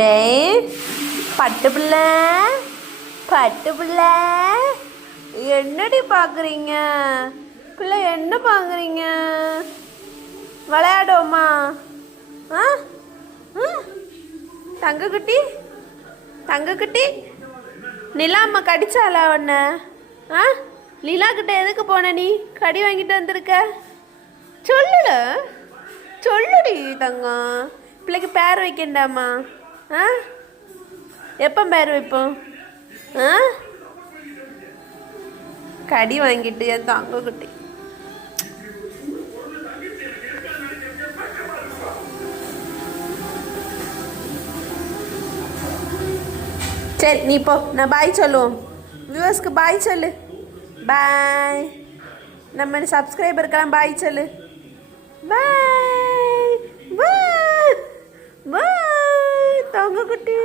டேய் பட்டு பிள்ளை, பட்டு பிள்ளை, என்னடி பார்க்குறீங்க? பிள்ளை என்ன பார்க்குறீங்க? விளையாடுவோமா? ஆ தங்கக்குட்டி, தங்கக்குட்டி, நிலா அம்மா கடிச்சாலா உன்ன? ஆ லீலா கிட்ட எதுக்கு போன நீ? கடி வாங்கிட்டு வந்திருக்க. சொல்லுட, சொல்லுடி தங்கம். பிள்ளைக்கு பேர் வைக்கண்டாமா? ஆ எப்போ பேர் வைப்போம்? ஆ கடி வாங்கிட்டு என் தங்க குட்டி. சரி நீ போ, நான் பாய் சொல்லுவோம். வியூவர்ஸ்க்கு பாய் சொல்லு. பாய். நம்ம சப்ஸ்கிரைபருக்கெல்லாம் பாய் சொல்லு. பாய் பாய் பாய் தங்க குட்டி.